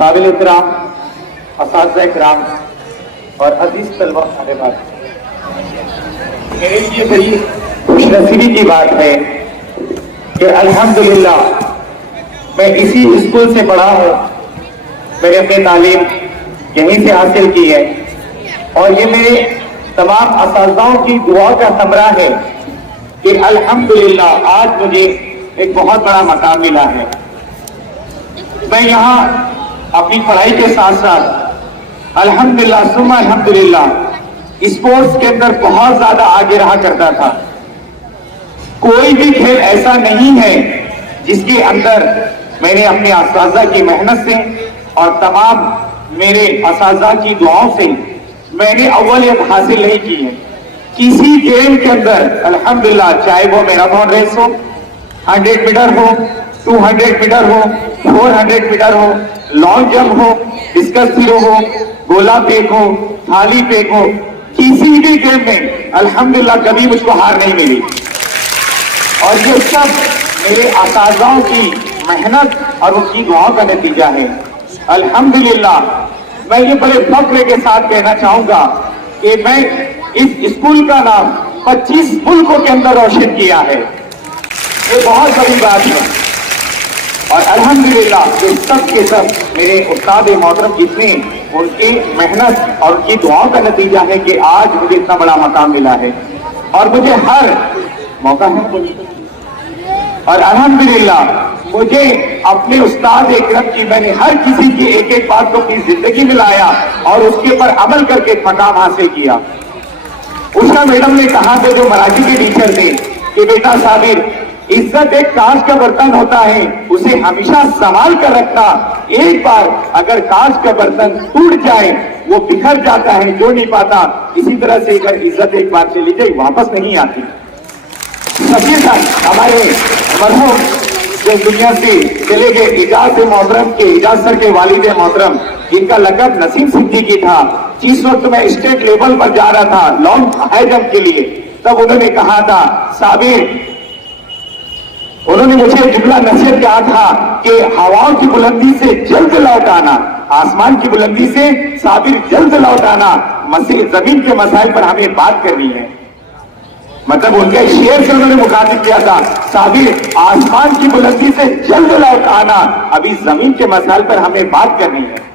काबिल इकराम असातिज़ा इकराम और अजीज तलबा साहिबात, मेरे लिए बड़ी खुशनसीबी की बात है कि अल्हम्दुलिल्लाह मैं इसी स्कूल से पढ़ा हूँ। मैंने अपनी तालीम यहीं से हासिल की है और ये मेरे तमाम असातिज़ाओं की दुआ का समरा है कि अल्हम्दुलिल्लाह आज मुझे एक बहुत बड़ा मकाम मिला है। मैं यहाँ अपनी पढ़ाई के साथ साथ अल्हम्दुलिल्लाह सुम्मा अल्हम्दुलिल्लाह स्पोर्ट्स के अंदर बहुत ज्यादा आगे रहा करता था। कोई भी खेल ऐसा नहीं है जिसके अंदर मैंने अपने असातिज़ा की मेहनत से और तमाम मेरे असातिज़ा की दुआओं से मैंने अव्वलियत हासिल नहीं की है। किसी गेम के अंदर अल्हम्दुलिल्लाह, चाहे वो मैराथन रेस हो, 100 मीटर हो, 200 मीटर हो, 400 मीटर हो, लॉन्ग जंप हो, डिस्कस थ्रो हो, गोला फेंक हो, थाली फेंक हो, किसी भी गेम में अल्हम्दुलिल्लाह कभी मुझको हार नहीं मिली। और ये सब मेरे असातिज़ाओं की मेहनत और उनकी दुआओं का नतीजा है। अल्हम्दुलिल्लाह मैं ये बड़े फख्र के साथ कहना चाहूंगा कि मैं इस स्कूल का नाम 25 मुल्कों के अंदर रोशन किया है। ये बहुत बड़ी बात है और अल्हम्दुलिल्लाह ये सब के सब मेरे उस्ताद मोहतरम जितने उनकी मेहनत और उनकी दुआओं का नतीजा है कि आज मुझे इतना बड़ा मकाम मिला है। और मुझे हर मौका है और अल्हम्दुलिल्लाह मुझे अपने उस्ताद इकरम की, मैंने हर किसी की एक एक बात को अपनी जिंदगी में लाया और उसके ऊपर अमल करके एक मकाम हासिल किया। उषा मैडम ने कहा था, जो मराठी के टीचर थे, कि बेटा साबिर, इज्जत एक कांच का बर्तन होता है, उसे हमेशा संभाल कर रखना। एक बार अगर कांच का बर्तन टूट जाए वो बिखर जाता है, जो नहीं पाता। इसी तरह से अगर इज्जत एक बार चली जाए वापस नहीं आती। सबके साथ हमारे मरहूम जो दुनिया से चले गए इजाज मोहतरम के, इजाज सर के वालिद मोहतरम, जिनका लक़ब नसीम सिद्दीकी था, जिस वक्त मैं स्टेट लेवल पर जा रहा था लॉन्ग हाई जंप के लिए, तब उन्होंने कहा था, साबिर, उन्होंने मुझे जुमला नसीहत किया था कि हवाओं की बुलंदी से जल्द लौट आना, आसमान की बुलंदी से साबिर जल्द लौट आना, जमीन के मसाइल पर हमें बात करनी है। मतलब उनके शेर से उन्होंने मुखातिब किया था, साबिर, आसमान की बुलंदी से जल्द लौट आना, अभी जमीन के मसाइल पर हमें बात करनी है।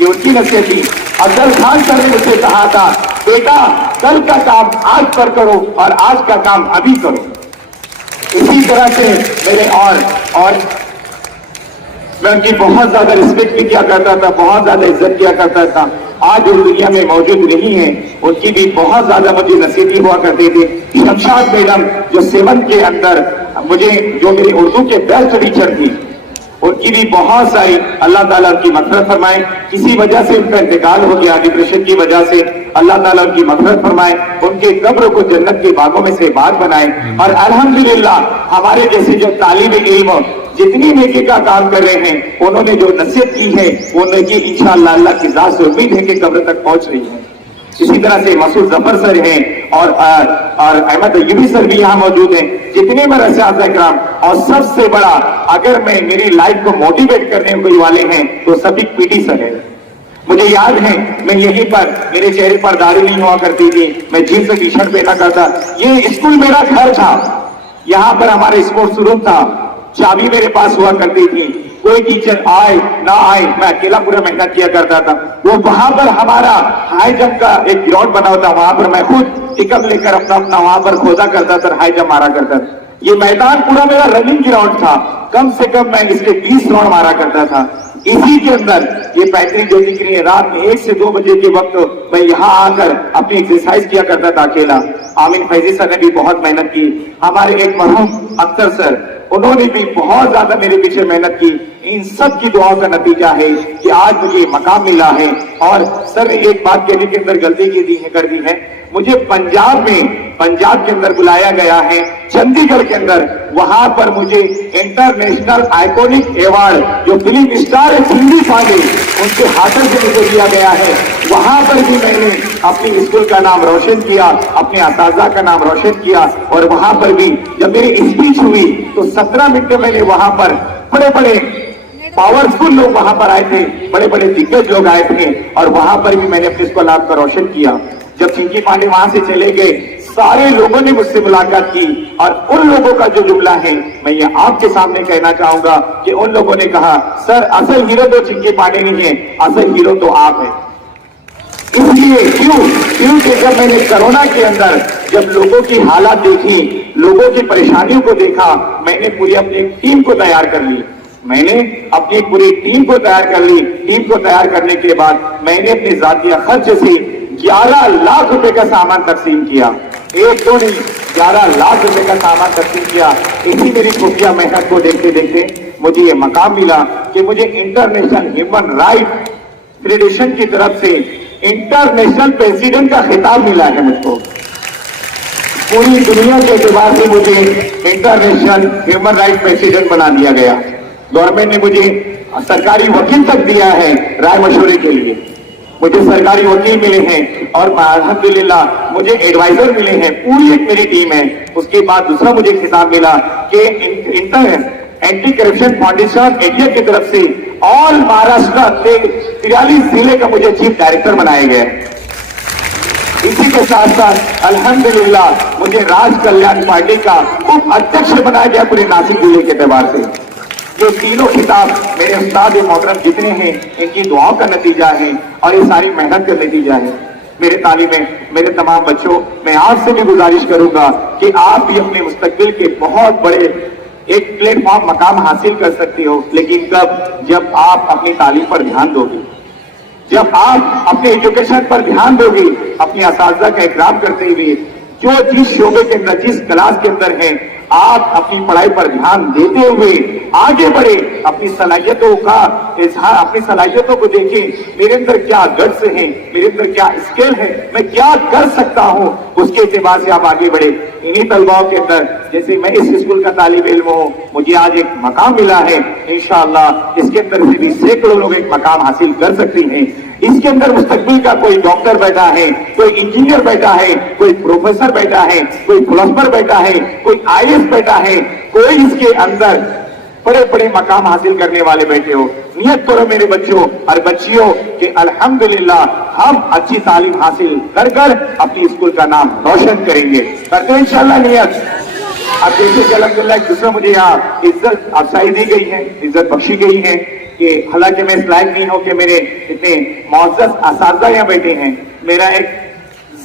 ये उनकी नसीहत थी। अफजल खान सर ने मुझसे कहा था, बेटा कल का काम आज पर करो और आज का काम अभी करो। इसी तरह से मेरे और मैं उनकी बहुत ज्यादा रिस्पेक्ट भी किया करता था, बहुत ज्यादा इज्जत किया करता था। आज उस दुनिया में मौजूद नहीं है, उनकी भी बहुत ज्यादा मुझे नसीहत हुआ करते थे। शमशाद मैडम जो 7 के अंदर मुझे, जो मेरी उर्दू के बेस्ट टीचर थी, उनकी भी बहुत सारी, अल्लाह ताला उनकी मग़फ़िरत फरमाए। किसी वजह से उनका इंतकाल हो गया, डिप्रेशन की वजह से, अल्लाह ताला उनकी मग़फ़िरत फरमाए, उनके कब्र को जन्नत के बागों में से बाग बनाए। और अल्हम्दुलिल्लाह हमारे जैसे जो तालिब इल्म जितनी नेकी का काम कर रहे हैं, उन्होंने जो नसीहत की है वो नेकी इंशाअल्लाह अल्लाह की ज़ात से उम्मीद है कि कब्र तक पहुंच रही है। इसी तरह से मसूद जफर सर हैं और अहमद अय्यूबी सर भी यहाँ मौजूद हैं, जितने मेरे असातिज़ा इकराम। और सबसे बड़ा, अगर मैं मेरी लाइफ को मोटिवेट करने कोई वाले हैं तो सभी पीटी सर है। मुझे याद है, मैं यहीं पर, मेरे चेहरे पर दाढ़ी नहीं हुआ करती थी, मैं जीन्स टी शर्ट पहना करता। ये स्कूल मेरा घर था, यहाँ पर हमारा स्पोर्ट्स रूम था, चाबी मेरे पास हुआ करती थी। कोई टीचर आए ना आए, मैं अकेला पूरा मेहनत किया करता था। वो वहां पर हमारा हाई जंप का एक ग्राउंड बना होता, वहां पर मैं खुद टिकट लेकर अपना वहां पर खोदा करता था, हाई जंप मारा करता था। ये मैदान पूरा मेरा रनिंग ग्राउंड था, कम से कम मैं इसके 20 राउंड मारा करता था। इसी के अंदर ये पैतृक जो दिख रही है, रात में 1 से 2 बजे के वक्त मैं यहाँ आकर अपनी एक्सरसाइज किया करता था अकेला। आमिन फैजी सर ने भी बहुत मेहनत की, हमारे एक मरहूम अख्तर सर, उन्होंने भी बहुत ज्यादा मेरे पीछे मेहनत की। इन सब की दुआओं का नतीजा है कि आज मुझे मकाम मिला है। और सर ने एक बात कहने के अंदर गलती कर दी है, मुझे पंजाब के अंदर बुलाया गया है, चंडीगढ़ के अंदर, वहां पर मुझे इंटरनेशनल आइकॉनिक अवार्ड जो फिल्म स्टार है हिंदी पांडे, उनके हाथों से मुझे दिया गया है। वहां पर भी मैंने अपनी स्कूल का नाम रोशन किया, अपने असातिज़ा का नाम रोशन किया। और वहां पर भी जब मेरी स्पीच हुई तो 17 मिनट मैंने वहां पर बड़े बड़े पावरफुल लोग वहां पर आए थे, बड़े बड़े दिग्गज लोग आए थे, और वहां पर भी मैंने अपने स्कूल आपका रोशन किया। जब चिंकी पांडे वहां से चले गए, सारे लोगों ने मुझसे मुलाकात की, और उन लोगों का जो जुमला है मैं ये आपके सामने कहना चाहूंगा कि उन लोगों ने कहा, सर असल हीरो तो चिंकी पांडे नहीं है, असल हीरो तो आप है। इसलिए क्योंकि जब मैंने कोरोना के अंदर जब लोगों की हालात देखी, लोगों की परेशानियों को देखा, मैंने पूरी अपनी टीम को तैयार कर ली। मैंने अपनी पूरी टीम को तैयार कर ली। टीम को तैयार करने के बाद मैंने अपने जातिया खर्च से 11 लाख रुपए का सामान तकसीम किया। एक तो नहीं, 11 लाख रुपए का सामान तकसीम किया। इसी मेरी खुफिया मेहनत को देखते देखते मुझे ये मकाम मिला कि मुझे इंटरनेशनल ह्यूमन राइट फेडरेशन की तरफ से इंटरनेशनल प्रेसिडेंट का खिताब मिला है। मुझको पूरी दुनिया के एतबार से मुझे इंटरनेशनल ह्यूमन राइट प्रेसिडेंट बना दिया गया। गवर्नमेंट ने मुझे सरकारी वकील तक दिया है राय मशवरे के लिए। मुझे सरकारी वकील मिले हैं और अल्हम्दुलिल्लाह मुझे एडवाइजर मिले हैं, पूरी एक मेरी टीम है। उसके बाद दूसरा मुझे खिताब मिला कि एंटी करप्शन फाउंडेशन इंडिया की तरफ से ऑल महाराष्ट्र के 43 जिले का मुझे चीफ डायरेक्टर बनाया गया। इसी के साथ साथ अल्हम्दुलिल्लाह मुझे राज कल्याण पार्टी का उप अध्यक्ष बनाया गया पूरे नासिक जिले के एतबार से। ये तीनों खिताब मेरे उस्ताद मोहतरम जितने हैं इनकी दुआओं का नतीजा है और ये सारी मेहनत का नतीजा है। मेरे तालिबे, मेरे तमाम बच्चों, मैं आपसे भी गुजारिश करूंगा कि आप भी अपने मुस्तकबिल के बहुत बड़े एक प्लेटफॉर्म मकाम हासिल कर सकते हो, लेकिन कब? जब आप अपनी तालीम पर ध्यान दोगे, जब आप अपने एजुकेशन पर ध्यान दोगे, अपने असातिज़ा का इकराम करते हुए जो जिस शोबे के अंदर, जिस क्लास के अंदर हैं, आप अपनी पढ़ाई पर ध्यान देते हुए आगे बढ़े, अपनी सलाहियतों का इजहार, अपनी सलाहियतों को देखें, मेरे अंदर क्या गट्स है, मेरे अंदर क्या स्किल है, मैं क्या कर सकता हूं, उसके एतबार से आप आगे बढ़े। इन्हीं तलबाओं के अंदर, जैसे मैं इस स्कूल का तालिब इल्म हूं, मुझे आज एक मकाम मिला है, इंशाअल्लाह इसके अंदर से भी सैकड़ों लोग एक मकाम हासिल कर सकते हैं। इसके अंदर मुस्तकबिल का कोई डॉक्टर बैठा है, कोई इंजीनियर बैठा है, कोई प्रोफेसर बैठा है, कोई फिलोसफर बैठा है, कोई आईएएस बैठा है, कोई इसके अंदर बड़े बड़े मकाम हासिल करने वाले बैठे हो। नियत करो मेरे बच्चों और बच्चियों कि अल्हम्दुलिल्लाह हम अच्छी तालीम हासिल कर कर अपनी स्कूल का नाम रोशन करेंगे। करते हैं इंशाअल्लाह नियत। अब देखिए कि अल्हम्दुलिल्लाह एक दूसरा मुझे यहाँ इज्जत अफसाई दी गई है, इज्जत बख्शी गई है कि हालांकि मैं इस लायक नहीं हूं कि मेरे इतने मुअज़्ज़ज़ असातिज़ा यहाँ बैठे हैं। मेरा एक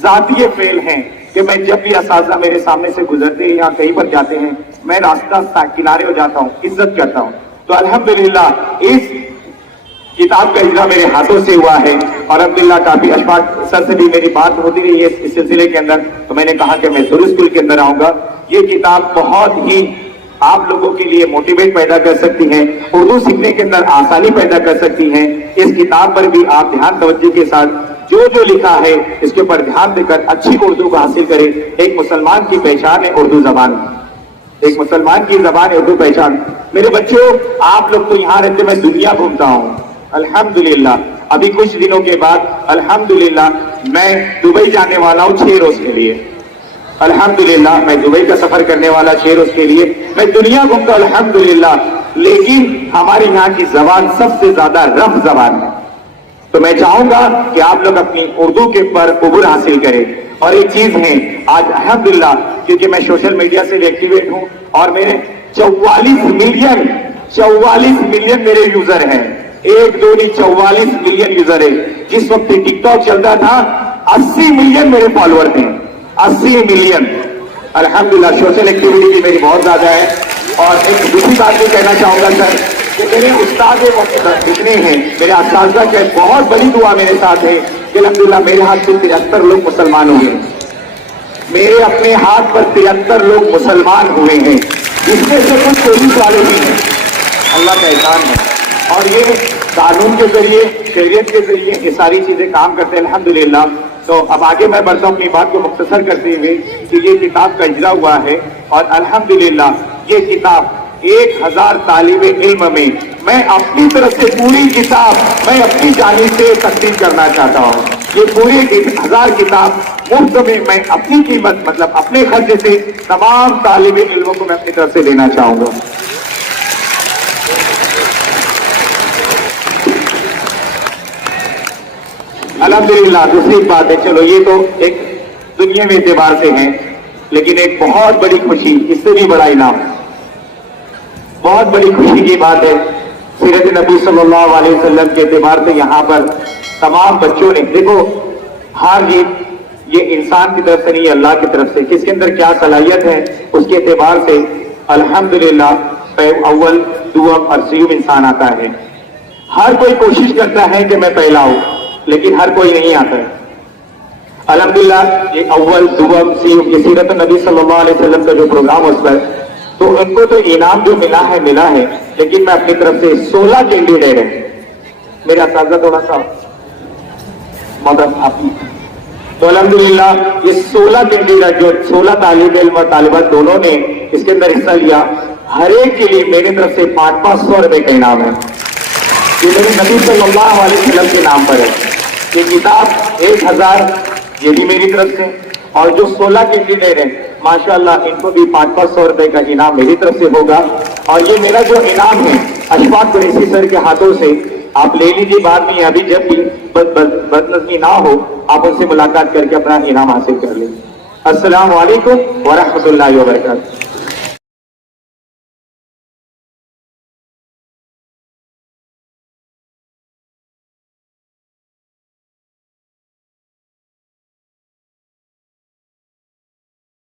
जातीय फेल है कि मैं जब भी असातिज़ा मेरे सामने से गुजरते हैं या कहीं पर जाते हैं, मैं रास्ता किनारे हो जाता हूँ, इज्जत करता हूँ। तो अल्हम्दुलिल्लाह इस किताब का इजरा मेरे हाथों से हुआ है और अल्हम्दुलिल्लाह काफी अशफाक सर से भी मेरी बात होती रही है इस सिलसिले के अंदर। तो मैंने कहा कि मैं जरूर स्कूल के अंदर आऊंगा। ये किताब बहुत ही आप लोगों के लिए मोटिवेट पैदा कर सकती है, उर्दू सीखने के अंदर आसानी पैदा कर सकती है। इस किताब पर भी आप ध्यान तवज्जो के साथ जो जो लिखा है इसके ऊपर ध्यान देकर अच्छी उर्दू को हासिल करें। एक मुसलमान की पहचान है उर्दू जबान, एक मुसलमान की जबान है उर्दू पहचान। मेरे बच्चों, आप लोग तो यहाँ रहते, मैं दुनिया घूमता हूँ अल्हम्दुलिल्लाह। अभी कुछ दिनों के बाद अल्हम्दुलिल्लाह मैं दुबई जाने वाला हूँ 6 रोज के लिए। अल्हम्दुलिल्लाह मैं दुबई का सफर करने वाला 6 रोज के लिए। मैं दुनिया घूमता अल्हम्दुलिल्लाह, लेकिन हमारे यहाँ की जबान सबसे ज्यादा रफ जबान है। तो मैं चाहूंगा कि आप लोग अपनी उर्दू के ऊपर उबूर हासिल करें। और एक चीज है, आज अल्हम्दुलिल्लाह क्योंकि मैं सोशल मीडिया से एक्टिवेट हूं और मेरे 44 मिलियन मेरे यूजर हैं। 1 2 नहीं 44 मिलियन यूजर है। जिस वक्त टिकटॉक चलता था 80 मिलियन मेरे फॉलोअर थे, 80 मिलियन। अल्हम्दुलिल्लाह सोशल एक्टिविटी की मेरी बहुत ज्यादा है। और एक दूसरी बात भी कहना चाहूंगा सर कि मेरे उस्ताद जितने हैं, मेरे असातिज़ा के बहुत बड़ी दुआ मेरे साथ है कि अल्हम्दुलिल्लाह मेरे हाथ से 73 लोग मुसलमान हुए। मेरे अपने हाथ पर 73 लोग मुसलमान हुए हैं, जिसमें से कुछ पुलिस वाले भी हैं। अल्लाह का एहसान है। और ये कानून के जरिए, शरीयत के जरिए ये सारी चीजें काम करते हैं अल्हम्दुलिल्लाह। तो अब आगे मैं बढ़ता हूँ अपनी बात को मुख्तसर करते हुए कि ये किताब का इजरा हुआ है और अल्हम्दुलिल्लाह ये किताब 1000 तालिबे इल्म में मैं अपनी तरफ से पूरी किताब मैं अपनी जानिब से तकसीम करना चाहता हूँ। ये पूरी 1000 किताब मुफ्त में मैं अपनी कीमत मतलब अपने खर्चे से तमाम तालिबे इल्मों को मैं अपनी तरफ से देना चाहूंगा। अल्हम्दुलिल्लाह। दूसरी बात है, चलो ये तो एक दुनिया में एतबार से है, लेकिन एक बहुत बड़ी खुशी, इससे भी बड़ा इनाम, बहुत बड़ी खुशी की बात है, सीरत नबी सल्लल्लाहु अलैहि वसल्लम के एतबार से यहाँ पर तमाम बच्चों ने, देखो हार जीत ये इंसान की तरफ से नहीं, अल्लाह की तरफ से, किसके अंदर क्या सलाहियत है उसके एतबार से अल्हम्दुलिल्लाह अव्वल दुआम और सीम इंसान आता है। हर कोई कोशिश करता है कि मैं पहला हूं, लेकिन हर कोई नहीं आता है। अल्हम्दुलिल्लाह ये अव्वल दुआम सीम, ये सीरत नबी सल्लल्लाहु अलैहि वसल्लम का जो प्रोग्राम उस पर, तो उनको तो इनाम जो मिला है, लेकिन मैं अपनी तरफ से 16 कैंडिडेट हैं, मेरा साझा थोड़ा सा मदद आपकी, तो अल्हम्दुलिल्लाह ये 16 कैंडिडेट जो 16 तालिब इल्म और तालिबात दोनों ने इसके अंदर हिस्सा लिया, हर एक के लिए मेरी तरफ से 500 रुपए का इनाम है। ये मेरे नबी सल्लल्लाहु अलैहि वसल्लम के नाम पर है। ये किताब 1000 ये भी मेरी तरफ से, और जो 16 कैंडिडेट हैं माशाअल्लाह इनको भी 500 रुपए का इनाम मेरी तरफ से होगा। और ये मेरा जो इनाम है अशफाक कुरैशी सर के हाथों से आप ले लीजिए, बाद में अभी जब भी बदनज़मी ना हो आप उनसे मुलाकात करके अपना इनाम हासिल कर लें। अस्सलाम वालेकुम व रहमतुल्लाहि व बरकातहू।